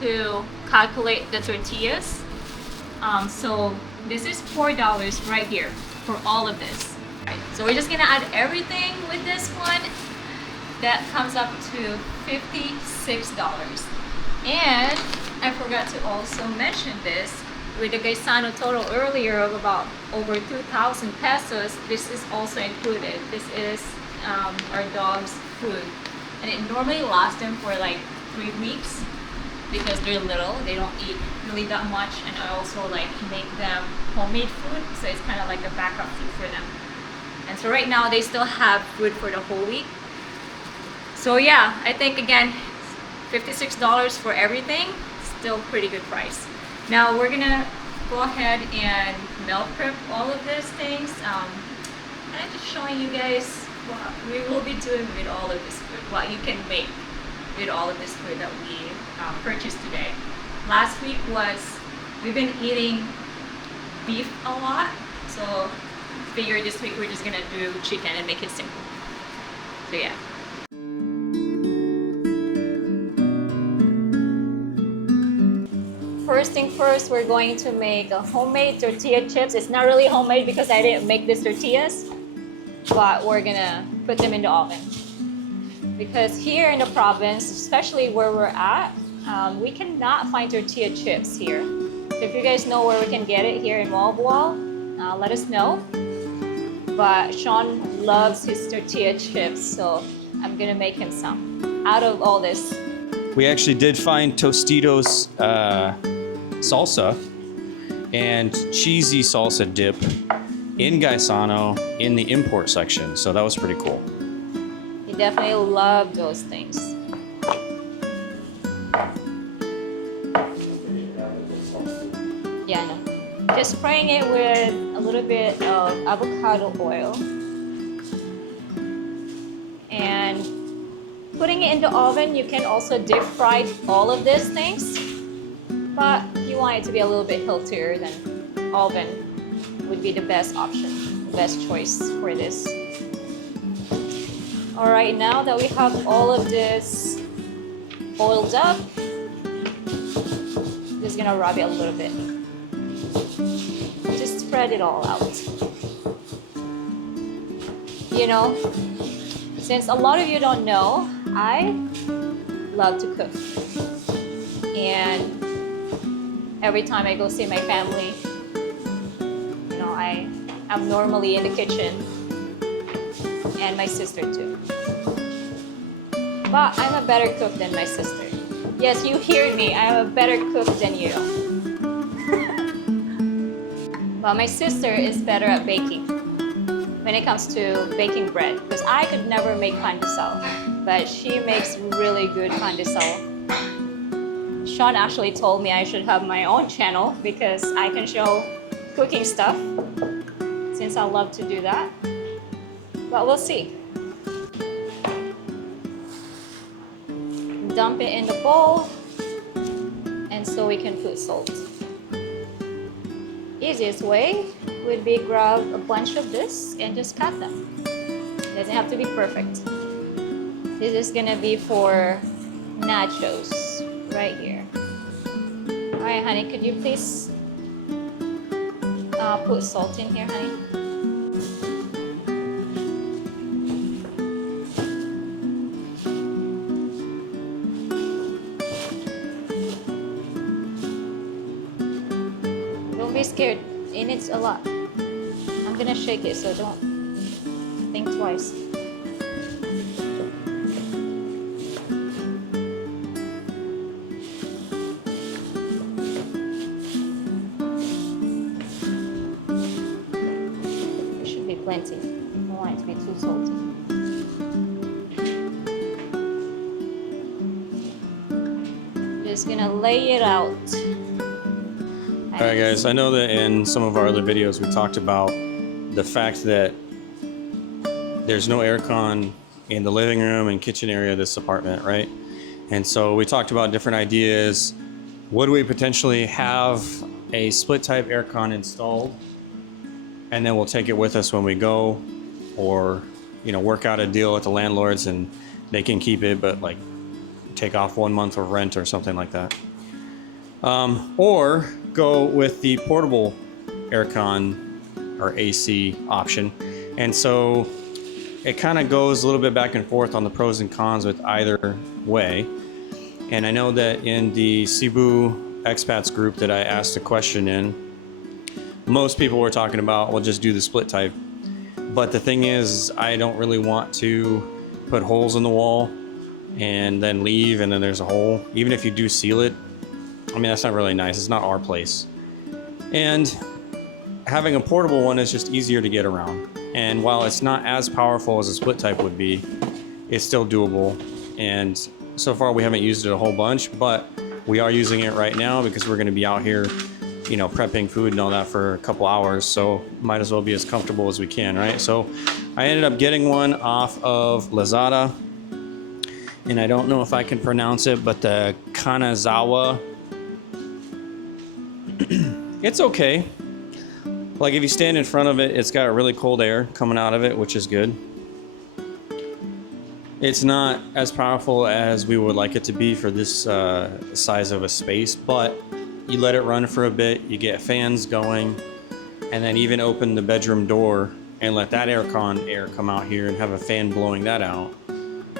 to calculate the tortillas. So this is $4 right here for all of this. Right, so we're just gonna add everything with this one. That comes up to $56. And I forgot to also mention this, with the Gaisano total earlier of about over 2,000 pesos, this is also included. This is our dog's food. And it normally lasts them for like 3 weeks because they're little, they don't eat really that much, and I also like make them homemade food, so it's kind of like a backup food for them. And so right now they still have food for the whole week. So yeah, I think again, $56 for everything, still pretty good price. Now we're gonna go ahead and meal prep all of these things. And I'm just showing you guys what we will be doing with all of this food, what you can make with all of this food that we purchased today. Last week we've been eating beef a lot, so figure this week we're just gonna do chicken and make it simple. So yeah. First thing first, we're going to make a homemade tortilla chips. It's not really homemade because I didn't make these tortillas, but we're gonna put them in the oven. Because here in the province, especially where we're at, we cannot find tortilla chips here. So if you guys know where we can get it here in Walbual, let us know. But Sean loves his tortilla chips, so I'm gonna make him some out of all this. We actually did find Tostitos salsa and cheesy salsa dip in Gaisano in the import section, so that was pretty cool. He definitely loved those things. Yeah, I know. Just spraying it with a little bit of avocado oil and putting it in the oven. You can also deep fry all of these things, but if you want it to be a little bit healthier, then oven would be the best option, the best choice for this. All right, now that we have all of this oiled up, just gonna rub it a little bit. Just spread it all out. You know, since a lot of you don't know, I love to cook. And every time I go see my family, you know, I'm normally in the kitchen, and my sister too. But I'm a better cook than my sister. Yes, you hear me, I'm a better cook than you. But my sister is better at baking when it comes to baking bread, because I could never make pandesal, but she makes really good pandesal. Sean actually told me I should have my own channel because I can show cooking stuff, since I love to do that. But we'll see. Dump it in the bowl, and so we can put salt. Easiest way would be grab a bunch of this and just cut them. Doesn't have to be perfect. This is gonna be for nachos right here. All right, honey, could you please put salt in here, honey? Don't be scared, it needs a lot. I'm gonna shake it, so don't think twice. It should be plenty. I don't want it to be too salty. Just gonna lay it out. All right, guys, I know that in some of our other videos we talked about the fact that there's no aircon in the living room and kitchen area of this apartment, right? And so we talked about different ideas. Would we potentially have a split type aircon installed, and then we'll take it with us when we go, or, you know, work out a deal with the landlords and they can keep it, but like take off 1 month of rent or something like that? or go with the portable aircon or AC option. And so it kind of goes a little bit back and forth on the pros and cons with either way. And I know that in the Cebu expats group that I asked a question in, most people were talking about, well, just do the split type. But the thing is, I don't really want to put holes in the wall and then leave and then there's a hole. Even if you do seal it, I mean, that's not really nice. It's not our place. And having a portable one is just easier to get around. And while it's not as powerful as a split type would be, it's still doable. And so far we haven't used it a whole bunch, but we are using it right now because we're going to be out here, you know, prepping food and all that for a couple hours. So might as well be as comfortable as we can, right? So I ended up getting one off of Lazada. And I don't know if I can pronounce it, but the Kanazawa. It's okay. Like if you stand in front of it, it's got really cold air coming out of it, which is good. It's not as powerful as we would like it to be for this size of a space, but you let it run for a bit, you get fans going, and then even open the bedroom door and let that aircon air come out here and have a fan blowing that out.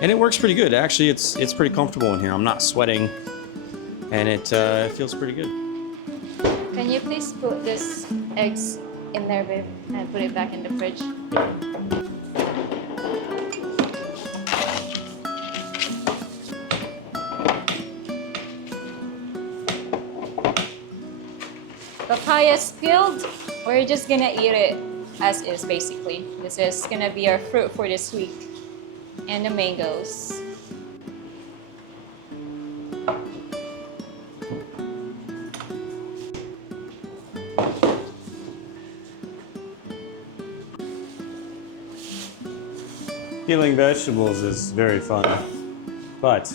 And it works pretty good. Actually, it's pretty comfortable in here. I'm not sweating, and it feels pretty good. Can you please put this eggs in there, babe, and put it back in the fridge? Papaya peeled. We're just gonna eat it as is, basically. This is gonna be our fruit for this week. And the mangoes. Peeling vegetables is very fun, but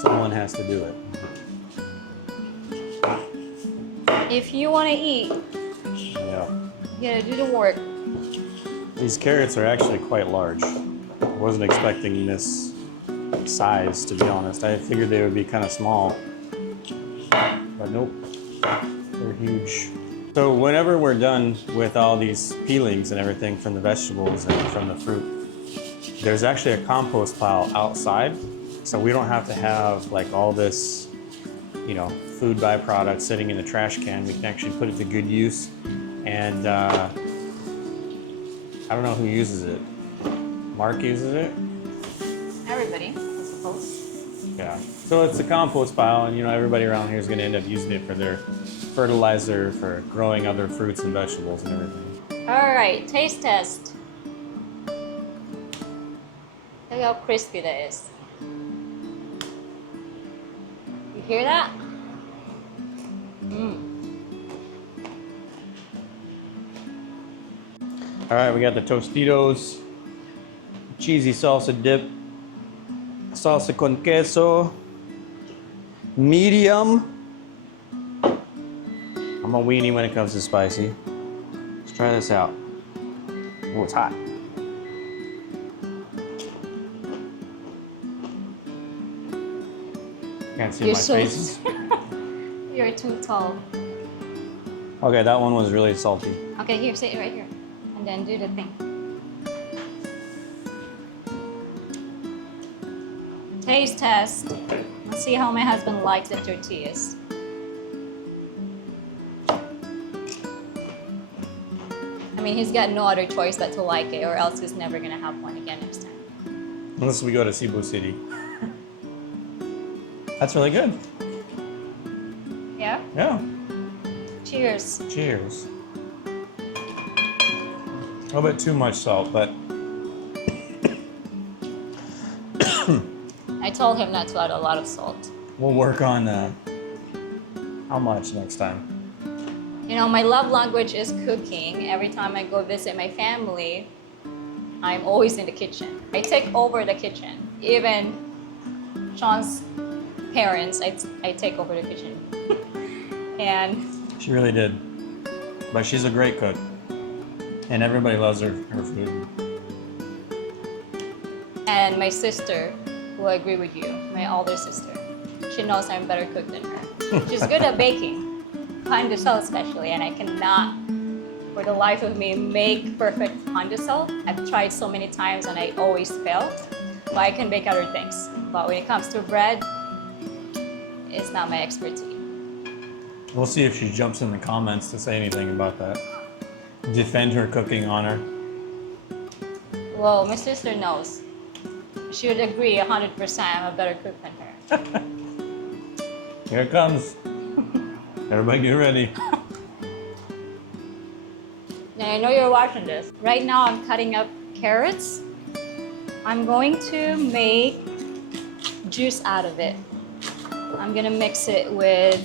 someone has to do it. If you want to eat, Yeah. you gotta do the work. These carrots are actually quite large. I wasn't expecting this size, to be honest. I figured they would be kind of small, but nope, they're huge. So whenever we're done with all these peelings and everything from the vegetables and from the fruit, there's actually a compost pile outside, so we don't have to have like all this, you know, food byproduct sitting in the trash can. We can actually put it to good use. And I don't know who uses it. Mark uses it? Everybody, I suppose. Yeah. So it's a compost pile, and you know, everybody around here is going to end up using it for their fertilizer, for growing other fruits and vegetables and everything. All right, taste test. Look how crispy that is. You hear that? All right, we got the Tostitos, cheesy salsa dip, salsa con queso, medium. I'm a weenie when it comes to spicy. Let's try this out. Oh, it's hot. Can't see You're my so face. You're too tall. Okay, that one was really salty. Okay, here, sit right here. And then do the thing. Taste test. Let's see how my husband likes the tortillas. I mean, he's got no other choice but to like it, or else he's never gonna have one again next time. Unless we go to Cebu City. That's really good. Yeah? Yeah. Cheers. Cheers. A little bit too much salt, but I told him not to add a lot of salt. we'll work on how much next time. You know, my love language is cooking. Every time I go visit my family, I'm always in the kitchen. I take over the kitchen. Even Sean's parents, I take over the kitchen. And She really did. But she's a great cook. And everybody loves her food. and my sister will agree with you, my older sister. She knows I'm a better cook than her. She's good at baking, pandesal especially, and I cannot, for the life of me, make perfect pandesal. I've tried so many times and I always fail, but I can bake other things. But when it comes to bread, it's not my expertise. We'll see if she jumps in the comments to say anything about that. Defend her cooking honor. Well, my sister knows. She would agree 100% I'm a better cook than her. Here it comes. Everybody get ready. Now I know you're watching this. Right now I'm cutting up carrots. I'm going to make juice out of it. I'm gonna mix it with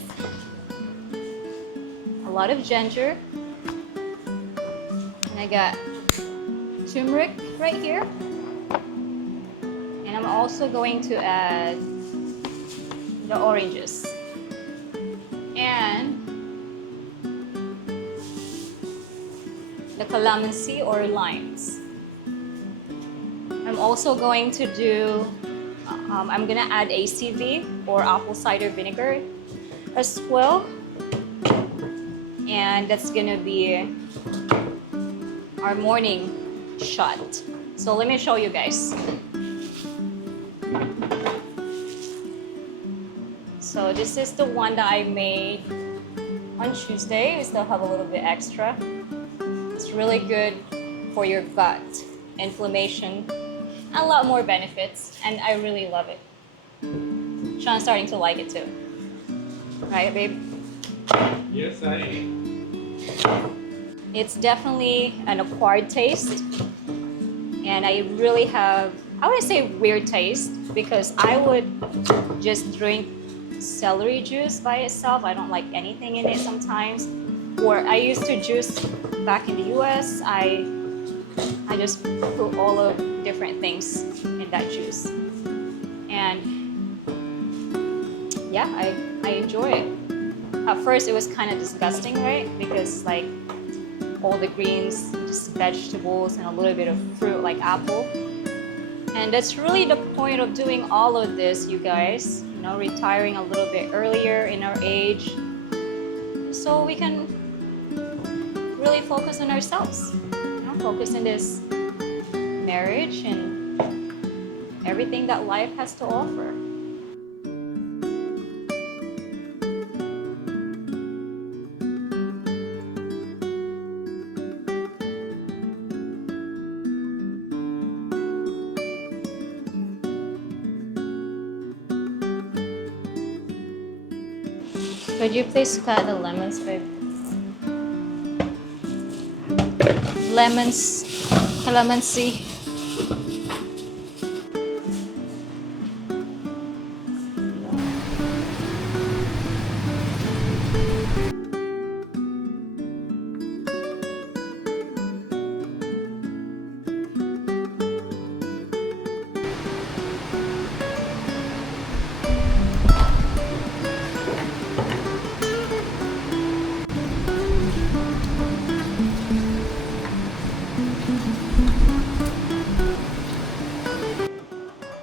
a lot of ginger. And I got turmeric right here. And I'm also going to add the oranges. And the calamansi or limes. I'm also going to do, I'm gonna add ACV or apple cider vinegar as well. And that's gonna be our morning shot. So let me show you guys. So this is the one that I made on Tuesday. We still have a little bit extra. It's really good for your gut, inflammation, and a lot more benefits, and I really love it. Sean's starting to like it too. Right, babe? Yes, I am. It's definitely an acquired taste, and I really have, I wouldn't say weird taste, because I would just drink celery juice by itself. I don't like anything in it sometimes. Or I used to juice back in the US. I just put all of different things in that juice. And yeah, I enjoy it. At first it was kind of disgusting, right? Because like all the greens, just vegetables and a little bit of fruit like apple. And that's really the point of doing all of this, you guys. You know, retiring a little bit earlier in our age so we can really focus on ourselves. You know, focus on this marriage and everything that life has to offer. Could you please cut the lemons, babe? Lemons, calamansi.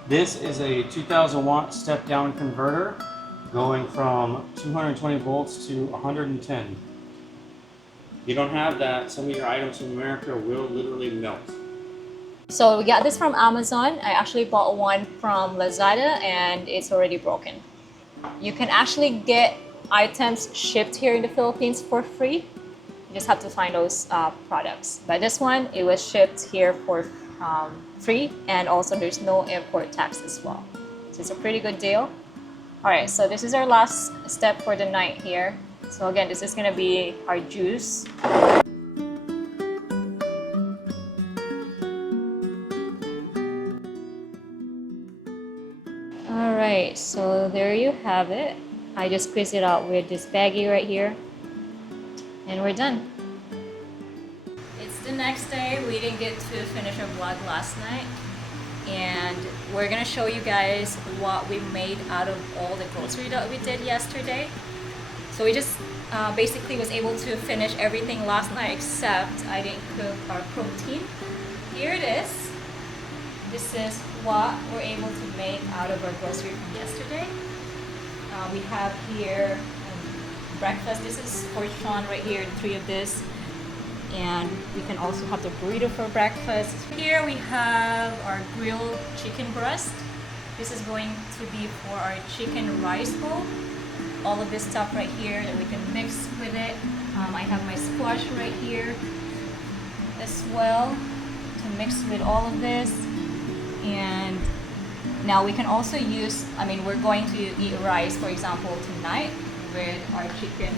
This is a 2000 watt step down converter going from 220 volts to 110. If you don't have that, some of your items from America will literally melt. So we got this from Amazon. I actually bought one from Lazada and it's already broken. You can actually get items shipped here in the Philippines for free. You just have to find those products. But this one, it was shipped here for free, and also there's no import tax as well. So it's a pretty good deal. All right, so this is our last step for the night here. So again, this is gonna be our juice. All right, so there you have it. I just squeeze it out with this baggie right here, and we're done. It's the next day. We didn't get to finish our vlog last night, and we're gonna show you guys what we made out of all the grocery that we did yesterday. So we just basically was able to finish everything last night, except I didn't cook our protein. Here it is. This is what we're able to make out of our grocery from yesterday. We have here breakfast. This is for Sean right here, 3 of this. And we can also have the burrito for breakfast. Here we have our grilled chicken breast. This is going to be for our chicken rice bowl. All of this stuff right here that we can mix with it. I have my squash right here as well to mix with all of this. And now we can also use, we're going to eat rice, for example, tonight with our chicken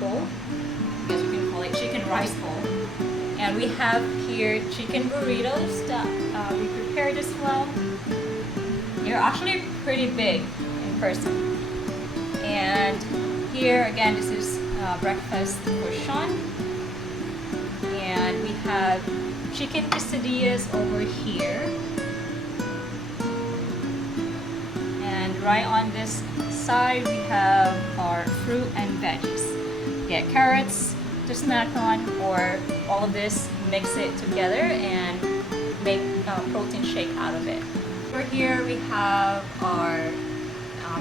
bowl. I guess we can call it chicken rice bowl. And we have here chicken burritos that we prepared as well. They're actually pretty big in person. And here again, this is breakfast for Sean. And we have chicken quesadillas over here. And right on this side, we have our fruit and veggies. Get carrots to snack on, or all of this, mix it together and make a protein shake out of it. Over here we have our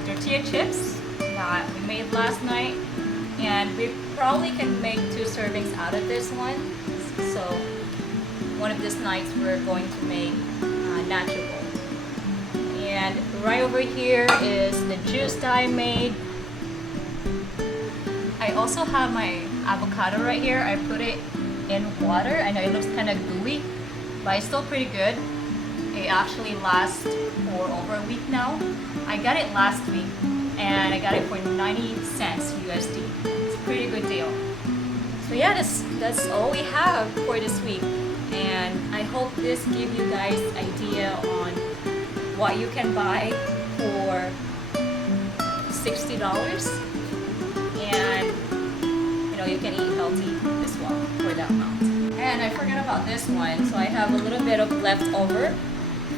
tortilla chips that we made last night, and we probably can make 2 servings out of this one. So one of these nights we're going to make nacho bowl. And right over here is the juice that I made. I also have my avocado right here. I put it in water. I know it looks kind of gooey, but it's still pretty good. It actually lasts for over a week now. I got it last week and I got it for 90 cents USD. It's a pretty good deal. So yeah, that's all we have for this week. And I hope this gives you guys idea on what you can buy for $60. And you can eat healthy as well for that amount. And I forgot about this one, so I have a little bit of leftover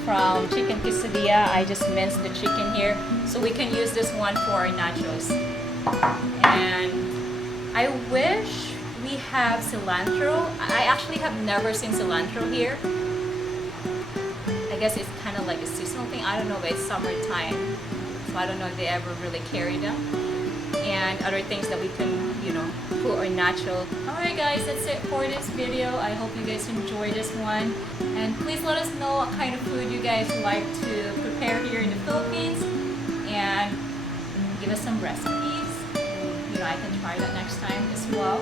from chicken quesadilla. I just minced the chicken here, so we can use this one for our nachos. And I wish we have cilantro. I actually have never seen cilantro here. I guess it's kind of like a seasonal thing. I don't know, but it's summertime, so I don't know if they ever really carry them. And other things that we can, put or nacho. Alright guys, that's it for this video. I hope you guys enjoyed this one. And please let us know what kind of food you guys like to prepare here in the Philippines. And give us some recipes. I can try that next time as well.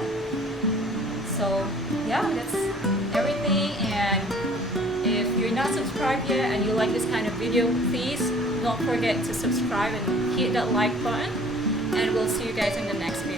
So yeah, that's everything. And if you're not subscribed yet and you like this kind of video, please don't forget to subscribe and hit that like button. And we'll see you guys in the next video.